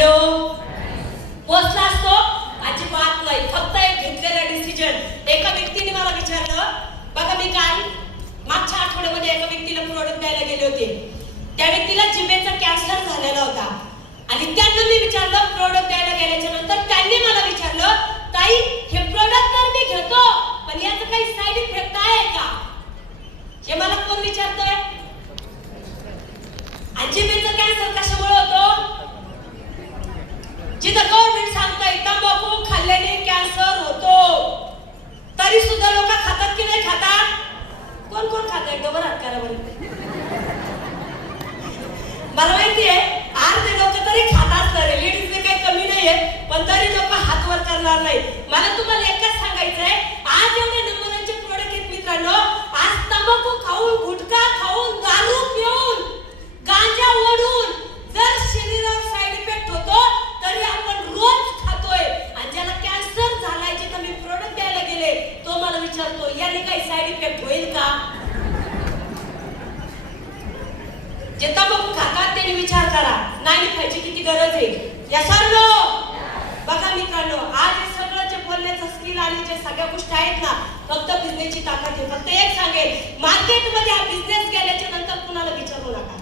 Hello, पोचला असतो? अजिबात नाही. फक्त एक घेतलेला डिसिजन. एका व्यक्तीने मला विचारलं, बघा मी काल मागच्या आठवड्यामध्ये एका व्यक्तीला प्रोडक्ट द्यायला गेले होते. त्या व्यक्तीला जिभेचा कॅन्सर झालेला होता आणि त्यांना मी विचारलं प्रोडक्ट द्यायला गेल्याच्या नंतर त्यांनी मला विचारलं, ताई हे प्रोडक्ट तर मी घेतो पण याचं काही साईड इफेक्ट आहे का? हे मला कोण विचारतोय? आणि जिभेचा कॅन्सर कशामुळे होतो? जिथं गव्हर्नमेंट सांगतंय तंबाखू खाल्ल्याने कॅन्सर होतो, तरी सुद्धा लोक खातात की नाही खातात? कोण कोण खातात? डबल हात करा बरं. मला माहितीये अर्धे लोक तरी खातात, तरी लेडीजने काही कमी नाहीये, पण तरी लोक हात वर करणार नाही. मला तुम्हाला एकच सांगायचंय, आज एवढे नमुन्यांचे प्रोडक्ट आहेत मित्रांनो. आज तंबाखू खाऊन, गुटखा खाऊन, दारू पिऊन, गांजा ओढून जर शरीरावर साईड इफेक्ट होतो तरी आपण रोज खातोय. आणि ज्याला कॅन्सर झालाय जिथं मी प्रोडक्ट द्यायला गेले तो मला विचारतो याने काही साईड इफेक्ट होईल का? जे तंबाखू खातात त्यांनी विचार करा, नाही खायची किती गरज आहे. या सर्व बघा मित्रांनो, आज हे सगळं जे बोलण्याचं स्किल आणि जे सगळ्या गोष्टी आहेत ना, फक्त बिझनेसची ताकद आहे. फक्त एक सांगेल, मार्केटमध्ये हा बिझनेस गेल्याच्या नंतर कुणाला विचारू नका.